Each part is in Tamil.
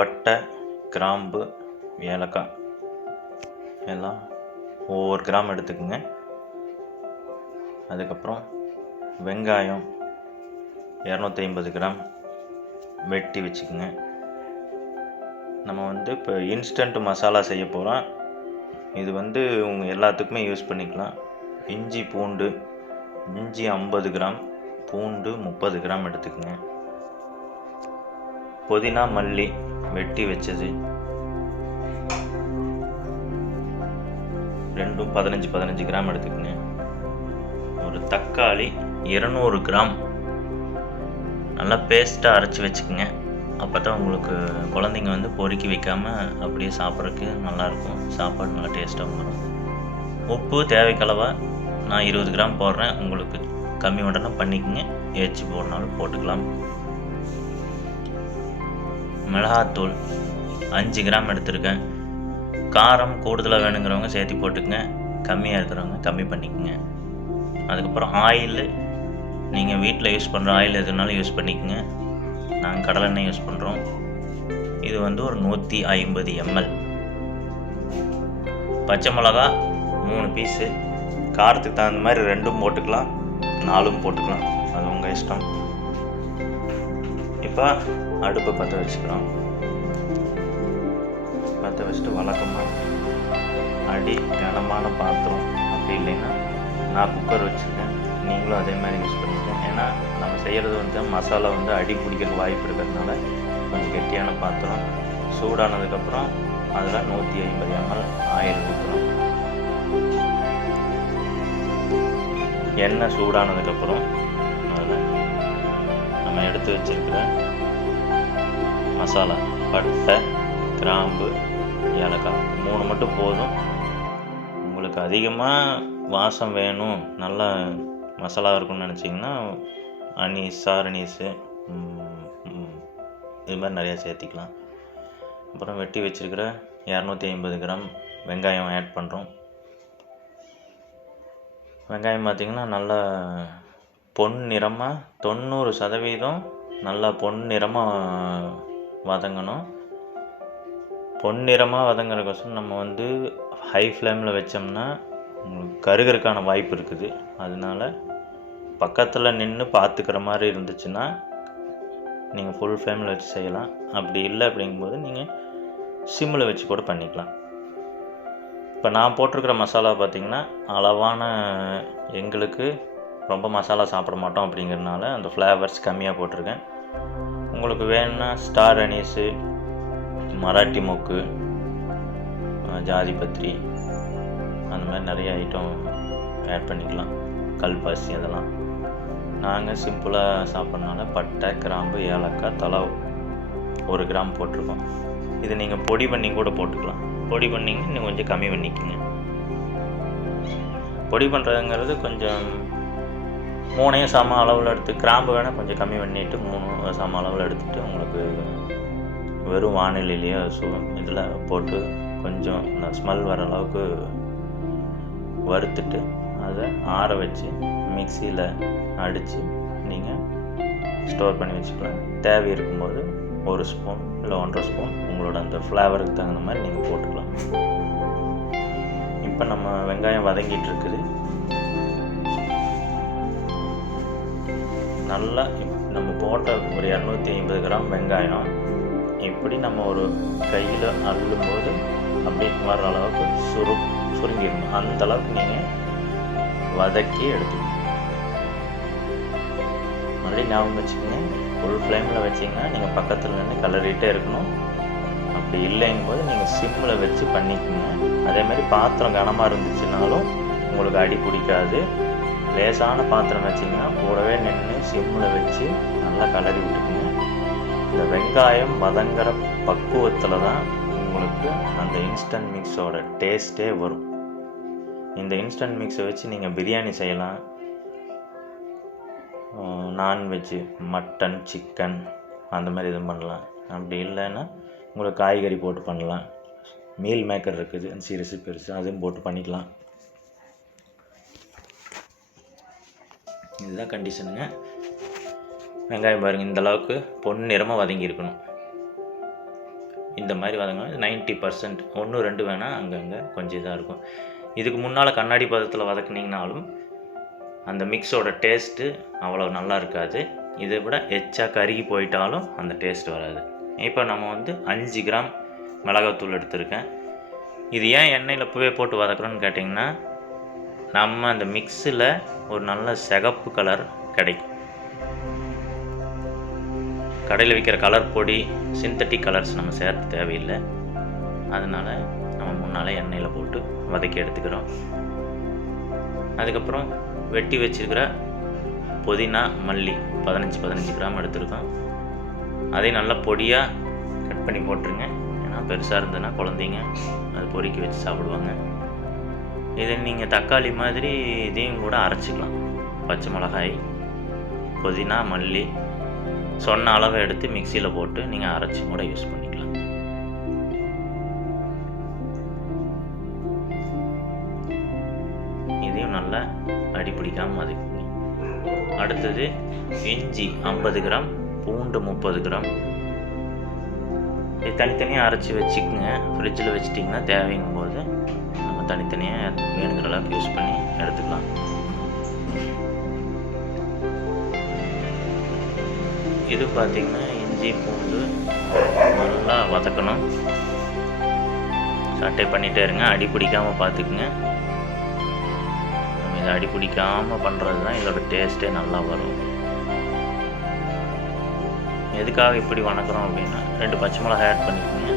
பட்டை, கிராம்பு, ஏலக்காய் எல்லாம் ஒவ்வொரு கிராம் எடுத்துக்கோங்க. அதுக்கப்புறம் வெங்காயம் 250 கிராம் வெட்டி வச்சுக்கோங்க. நம்ம இப்போ இன்ஸ்டன்ட் மசாலா செய்ய போகிறோம். இது உங்கள் எல்லாத்துக்குமே யூஸ் பண்ணிக்கலாம். இஞ்சி 50 கிராம், பூண்டு 30 கிராம் எடுத்துக்கோங்க. புதினா, மல்லி வெட்டி வச்சது ரெண்டும் 15 கிராம் எடுத்துக்கோங்க. ஒரு தக்காளி 200 கிராம் நல்லா பேஸ்ட்டாக அரைச்சி வச்சுக்கோங்க. அப்போ தான் உங்களுக்கு குழந்தைங்க பொறுக்கி வைக்காமல் அப்படியே சாப்பிட்றதுக்கு நல்லாயிருக்கும். சாப்பாடு நல்லா டேஸ்ட்டாக வரும். உப்பு தேவைக்களவா நான் 20 கிராம் போடுறேன். உங்களுக்கு கம்மி உடனே பண்ணிக்கோங்க. ஏச்சி போடனாலும் போட்டுக்கலாம். மிளகாத்தூள் 5 கிராம் எடுத்துருக்கேன். காரம் கூடுதலாக வேணுங்கிறவங்க சேர்த்து போட்டுக்கங்க. கம்மியாக இருக்கிறவங்க கம்மி பண்ணிக்கோங்க. அதுக்கப்புறம் ஆயில், நீங்கள் வீட்டில் யூஸ் பண்ணுற ஆயில் எதுனாலும் யூஸ் பண்ணிக்கோங்க. நாங்கள் கடலெண்ணெய் யூஸ் பண்ணுறோம். இது ஒரு 150 ml. பச்சை மிளகா 3 பீஸு. காரத்துக்கு தகுந்த மாதிரி 2 போட்டுக்கலாம், 4 போட்டுக்கலாம். அது உங்கள் இஷ்டம். இப்போ அடுப்பை பற்ற வச்சுக்கிறோம். பற்ற வச்சுட்டு வழக்கமாக அடி கனமான பாத்திரம், அப்படி இல்லைன்னா நான் குக்கர் வச்சுருக்கேன். நீங்களும் அதே மாதிரி யூஸ் பண்ணிக்கோங்க. ஏன்னா நம்ம செய்கிறது மசாலா அடி பிடிக்கிற வாய்ப்பு இருக்கிறதுனால கொஞ்சம் கெட்டியான பாத்திரம். சூடானதுக்கப்புறம் அதில் 150 ml ஆயில் ஊற்றுறோம். எண்ணெய் சூடானதுக்கப்புறம் அதில் நம்ம எடுத்து வச்சுருக்கிற மசாலா, பட்டை, கிராம்பு, ஏலக்காய் 3 மட்டும் போதும். உங்களுக்கு அதிகமாக வாசம் வேணும், நல்லா மசாலா இருக்குன்னு நினச்சிங்கன்னா அனீஸ், சாரனீஸு இது மாதிரி நிறையா சேர்த்திக்கலாம். அப்புறம் வெட்டி வச்சுருக்கிற 250 கிராம் வெங்காயம் ஆட் பண்ணுறோம். வெங்காயம் பார்த்திங்கன்னா நல்லா பொன்னிறமாக 90% நல்லா பொன்னிறமாக வதங்கணும். பொன்னிறமாக வதங்குறதுக்கோசரம் நம்ம ஹை ஃப்ளேமில் வச்சோம்னா உங்களுக்கு கருகிறதுக்கான வாய்ப்பு இருக்குது. அதனால பக்கத்தில் நின்று பார்த்துக்கிற மாதிரி இருந்துச்சுன்னா நீங்கள் ஃபுல் ஃப்ளேமில் வச்சு செய்யலாம். அப்படி இல்லை அப்படிங்கும்போது நீங்கள் சிம்மில் வச்சு கூட பண்ணிக்கலாம். இப்போ நான் போட்டிருக்கிற மசாலா பார்த்திங்கன்னா அளவான, எங்களுக்கு ரொம்ப மசாலா சாப்பிட மாட்டோம் அப்படிங்கிறதுனால அந்த ஃப்ளேவர்ஸ் கம்மியாக போட்டிருக்கேன். உங்களுக்கு வேணும்னா ஸ்டார் அனீஸு, மராட்டி மொக்கு, ஜாதிபத்திரி அந்த மாதிரி நிறைய ஐட்டம் ஆட் பண்ணிக்கலாம். கல்பாசி அதெல்லாம். நாங்கள் சிம்பிளாக சாப்பிட்றதுனால பட்டை, கிராம்பு, ஏலக்காய் தலா 1 கிராம் போட்டிருக்கோம். இது நீங்கள் பொடி பண்ணி கூட போட்டுக்கலாம். பொடி பண்ணிங்க இன்னும் கொஞ்சம் கம்மி பண்ணிக்கோங்க. பொடி பண்ணுறதுங்கிறது கொஞ்சம் 3 சம அளவில் எடுத்து, கிராம்பு வேணால் கொஞ்சம் கம்மி பண்ணிவிட்டு 3 சம அளவில் எடுத்துகிட்டு உங்களுக்கு வெறும் வானிலையிலேயே இதில் போட்டு கொஞ்சம் ஸ்மெல் வர அளவுக்கு வறுத்துட்டு அதை ஆற வச்சு மிக்சியில் அடித்து நீங்கள் ஸ்டோர் பண்ணி வச்சுக்கலாம். தேவை இருக்கும்போது 1 ஸ்பூன் இல்லை 1.5 ஸ்பூன் உங்களோட அந்த ஃப்ளேவருக்கு தகுந்த மாதிரி நீங்கள் போட்டுக்கலாம். இப்போ நம்ம வெங்காயம் வதங்கிட்டு இருக்குது. நல்லா நம்ம போட்ட ஒரு 250 கிராம் வெங்காயம் இப்படி நம்ம ஒரு கையில் அள்ளும்போது அப்படி வர்ற அளவுக்கு சுருங்கிடணும். அந்த அளவுக்கு நீங்கள் வதக்கி எடுத்துக்கணும். மறுபடியும் ஞாபகம் வச்சுக்கோங்க, ஃபுல் ஃப்ளேமில் வச்சிங்கன்னா நீங்கள் பக்கத்தில் நின்று கிளறிட்டே இருக்கணும். அப்படி இல்லைங்கும்போது நீங்கள் சிம்மில் வச்சு பண்ணிக்கோங்க. அதேமாதிரி பாத்திரம் கனமாக இருந்துச்சுனாலும் உங்களுக்கு அடி பிடிக்காது. லேசான பாத்திரம் வச்சிங்கன்னா கூடவே நின்று சிம்மில் வச்சு நல்லா கிளறி விட்டுக்குங்க. இந்த வெங்காயம் வதங்குற பக்குவத்தில் தான் உங்களுக்கு அந்த இன்ஸ்டன்ட் மிக்ஸோட டேஸ்ட்டே வரும். இந்த இன்ஸ்டன்ட் மிக்ஸை வச்சு நீங்கள் பிரியாணி செய்யலாம், நான்வெஜ்ஜு, மட்டன், சிக்கன் அந்த மாதிரி எதுவும் பண்ணலாம். அப்படி இல்லைன்னா உங்களுக்கு காய்கறி போட்டு பண்ணலாம். மீல் மேக்கர் இருக்குது, சிறுசு பெருசு, அதுவும் போட்டு பண்ணிக்கலாம். இதுதான் கண்டிஷனுங்க. வெங்காயம் பாருங்கள், இந்தளவுக்கு பொன்னிறமாக வதங்கி இருக்கணும். இந்த மாதிரி வதங்கணும். 90% 1, 2 வேணால் அங்கங்கே கொஞ்சம் இதாக இருக்கும். இதுக்கு முன்னால் கண்ணாடி பதத்தில் வதக்குனீங்கனாலும் அந்த மிக்ஸோட டேஸ்ட்டு அவ்வளோ நல்லா இருக்காது. இதை விட எச்சா கருகி போயிட்டாலும் அந்த டேஸ்ட் வராது. இப்போ நம்ம வந்து 5 கிராம் மிளகாத்தூள் எடுத்திருக்கேன். இது ஏன் எண்ணெயில் இப்போவே போட்டு வதக்குறோன்னு கேட்டிங்கன்னா, நம்ம அந்த மிக்ஸில் ஒரு நல்ல சிகப்பு கலர் கிடைக்கும். கடையில் விற்கிற கலர் பொடி, சிந்தட்டிக் கலர்ஸ் நம்ம சேர்த்து தேவையில்லை. அதனால் நம்ம முன்னால் எண்ணெயில் போட்டு வதக்கி எடுத்துக்கிறோம். அதுக்கப்புறம் வெட்டி வச்சுருக்கிற புதினா, மல்லி 15 கிராம் எடுத்துருக்கோம். அதையும் நல்லா பொடியாக கட் பண்ணி போட்டுருங்க. ஏன்னா பெருசாக இருந்ததுன்னா குழந்தைங்க அது பொறுக்கி வச்சு சாப்பிடுவாங்க. இதை நீங்கள் தக்காளி மாதிரி இதையும் கூட அரைச்சிக்கலாம். பச்சை மிளகாய், புதினா, மல்லி சொன்ன அளவை எடுத்து மிக்சியில் போட்டு நீங்கள் அரைச்சி கூட யூஸ் பண்ணிக்கலாம். இதையும் நல்லா அடி பிடிக்காமல் வதக்குங்க. அடுத்தது இஞ்சி 50 கிராம், பூண்டு 30 கிராம். இது தனித்தனியாக அரைச்சி வச்சுக்கோங்க. ஃப்ரிட்ஜில் வச்சிட்டிங்கன்னா தேவைங்கும் போது நம்ம தனித்தனியாக வேணுங்கிற அளவுக்கு யூஸ் பண்ணி எடுத்துக்கலாம். இது பார்த்திங்கன்னா இஞ்சி பூண்டு நல்லா வதக்கணும். சட்டை பண்ணிகிட்டே இருங்க, அடி பிடிக்காமல் பார்த்துக்குங்க. நம்ம இதை அடி பிடிக்காமல் பண்ணுறது தான் இதோட டேஸ்ட்டே நல்லா வரும். எதுக்காக இப்படி வதக்குறோம் அப்படின்னா, 2 பச்சை மிளகாய் ஆட் பண்ணிக்கோங்க.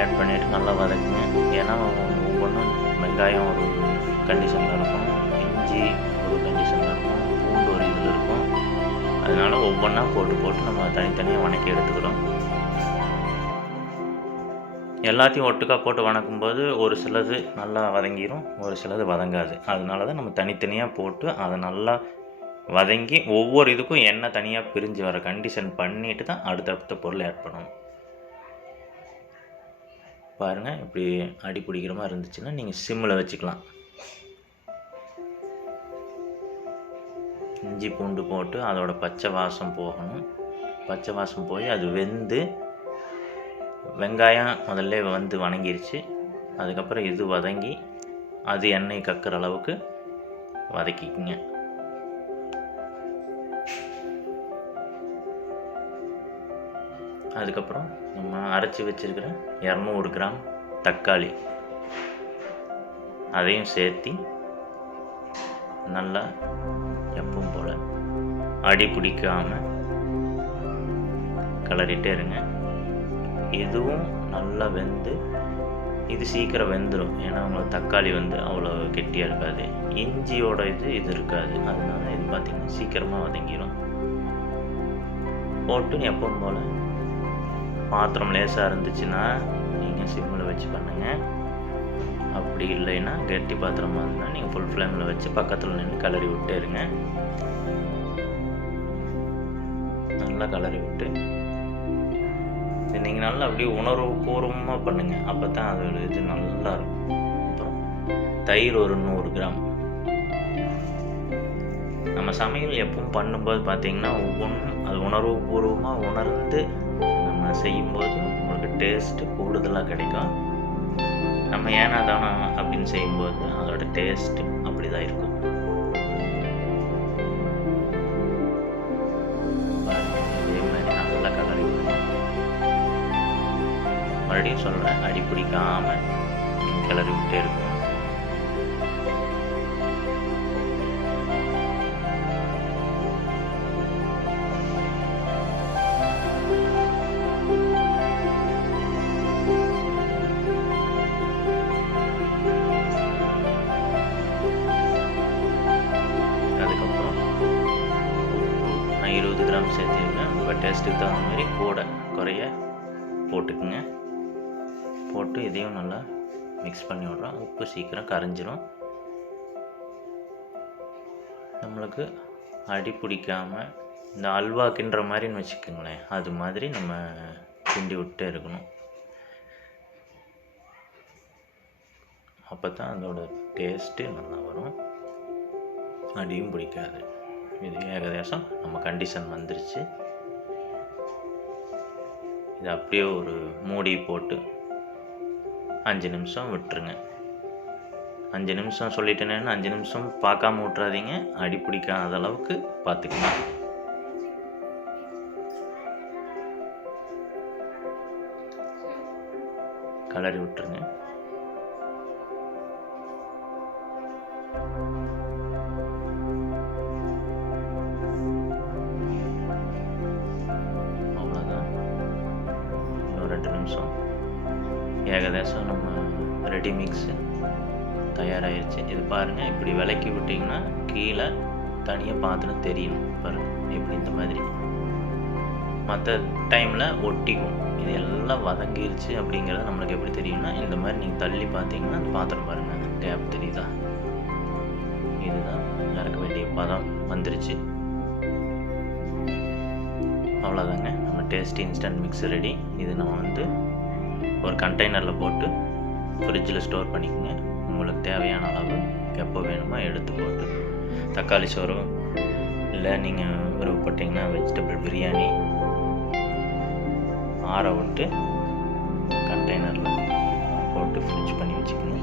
ஆட் பண்ணிவிட்டு நல்லா வதக்குங்க. ஏன்னா ஒவ்வொன்றும் வெங்காயம் ஒரு கண்டிஷனில் இருக்கும், இஞ்சி ஒரு கண்டிஷனில் இருக்கும், பூண்டு ஒரு இதில் இருக்கும். அதனால் ஒவ்வொன்றா போட்டு நம்ம தனித்தனியாக வதக்கி எடுத்துக்கிறோம். எல்லாத்தையும் ஒட்டுக்கா போட்டு வதக்கும்போது ஒரு சிலது நல்லா வதங்கிடும், ஒரு சிலது வதங்காது. அதனால தான் நம்ம தனித்தனியாக போட்டு அதை நல்லா வதங்கி ஒவ்வொரு இதுக்கும் எண்ணெய் தனியாக பிரிஞ்சு வர கண்டிஷன் பண்ணிவிட்டு தான் அடுத்தடுத்த பொருள் ஆட் பண்ணணும். பாருங்கள், இப்படி அடி பிடிக்கிற மாதிரி இருந்துச்சுன்னா நீங்கள் சிம்மில் வச்சுக்கலாம். இஞ்சி பூண்டு போட்டு அதோட பச்சை வாசம் போகணும். பச்சை வாசம் போய் அது வெந்து வெங்காயம் முதல்ல வந்து வதங்கிருச்சு. அதுக்கப்புறம் இது வதங்கி அது எண்ணெய் கக்கிற அளவுக்கு வதக்கிக்குங்க. அதுக்கப்புறம் நம்ம அரைச்சி வச்சுருக்கிற 200 கிராம் தக்காளி அதையும் சேர்த்தி நல்லா எப்பவும் போல் அடி பிடிக்காமல் கிளறிட்டே இருங்க. இதுவும் நல்லா வெந்து, இது சீக்கிரம் வெந்துடும். ஏன்னா உங்களுக்கு தக்காளி வந்து அவ்வளோ கெட்டியாக இருக்காது, இஞ்சியோட இது இருக்காது. அதனால இது பார்த்திங்கன்னா சீக்கிரமாக வதங்கிடும். போட்டு எப்பவும் போல் பாத்திரம் லேசாக இருந்துச்சுன்னா நீங்கள் சிம்மில் வச்சு பண்ணுங்கள். அப்படி இல்லைன்னா கெட்டி பாத்திரமாக இருந்தால் நீங்கள் ஃபுல் ஃப்ளேமில் வச்சு பக்கத்தில் நின்று கிளறி விட்டே இருங்க. நல்லா கிளறி விட்டு நீங்கள் நல்லா அப்படியே உணர்வுபூர்வமாக பண்ணுங்கள். அப்போ தான் அதோட இது நல்லா இருக்கும். அப்புறம் தயிர் ஒரு 100 கிராம். நம்ம சமையல் எப்பவும் பண்ணும்போது பார்த்திங்கன்னா ஒவ்வொன்றும் அது உணர்வுபூர்வமாக உணர்ந்து நம்ம செய்யும்போது உங்களுக்கு டேஸ்ட்டு கூடுதலாக கிடைக்கும். நம்ம ஏனா தானா அப்படின்னு செய்யும்போது அதோட டேஸ்ட்டு அப்படி தான் இருக்கும். இதே மாதிரி நல்லா கலரி விடுங்க. மறுபடியும் சொல்கிறேன், அடி பிடிக்காமல் கிளறி விட்டே இருக்கும். அதுக்கப்புறம் 20 கிராம் சேர்த்துருக்கேன். உங்கள் டேஸ்ட்டுக்கு தகுந்த மாதிரி கூட குறைய போட்டுக்குங்க. போட்டு இதையும் நல்லா மிக்ஸ் பண்ணி விட்றோம். உப்பு சீக்கிரம் கரைஞ்சிரும். நம்மளுக்கு அடி பிடிக்காமல் இந்த அல்வா கிண்டுற மாதிரின்னு வச்சுக்கோங்களேன், அது மாதிரி நம்ம கிண்டி விட்டே இருக்கணும். அப்போ தான் அதோட டேஸ்ட்டு நல்லா வரும், அடியும் பிடிக்காது. இது ஏகதேசம் நம்ம கண்டிஷன் வந்துருச்சு. இதை அப்படியே ஒரு மூடி போட்டு 5 நிமிஷம் விட்டுருங்க. 5 நிமிஷம் சொல்லிட்டேனே, 5 நிமிஷம் பார்க்காம விட்றாதீங்க. அடி பிடிக்காத அளவுக்கு பார்த்துக்கங்க. கலரி விட்டுருங்க. அவ்வளோதான். இன்னும் 2 நிமிஷம். ஏகദേശம் நம்ம ரெடி மிக்ஸு தயாராகிருச்சு. இது பாருங்கள், இப்படி விலக்கி விட்டிங்கன்னா கீழே தனியாக பாத்திரம் தெரியணும் பாருங்கள். இப்படி இந்த மாதிரி மற்ற டைமில் ஒட்டிக்கும். இது எல்லாம் வதங்கிருச்சு அப்படிங்கிறது நம்மளுக்கு எப்படி தெரியும்னா, இந்த மாதிரி நீங்கள் தள்ளி பார்த்தீங்கன்னா அந்த பாத்திரம் பாருங்கள், கேப் தெரியுதா? இதுதான் இறக்க வேண்டிய பதம் வந்துருச்சு. அவ்வளோதாங்க, நம்ம டேஸ்டி இன்ஸ்டன்ட் மிக்ஸ் ரெடி. இது நம்ம ஒரு கண்டெய்னரில் போட்டு ஃப்ரிட்ஜில் ஸ்டோர் பண்ணிக்கோங்க. உங்களுக்கு தேவையான அளவு எப்போ வேணுமோ எடுத்து போட்டு தக்காளி சோறு இல்லை நீங்கள் விருப்பப்பட்டீங்கன்னா வெஜிடபிள் பிரியாணி ஆற விட்டு கண்டெய்னரில் போட்டு ஃப்ரிட்ஜ் பண்ணி வச்சுக்கோங்க.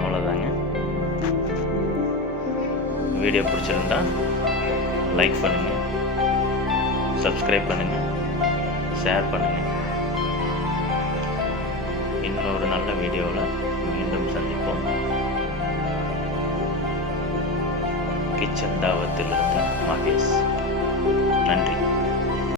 அவ்வளோதாங்க. வீடியோ பிடிச்சிருந்தா லைக் பண்ணுங்கள், சப்ஸ்கிரைப் பண்ணுங்கள், ஷேர் பண்ணுங்கள். இன்னொரு நல்ல வீடியோவில் மீண்டும் சந்திப்போம். கிச்சன் தாவத்திலிருந்து மகேஷ். நன்றி.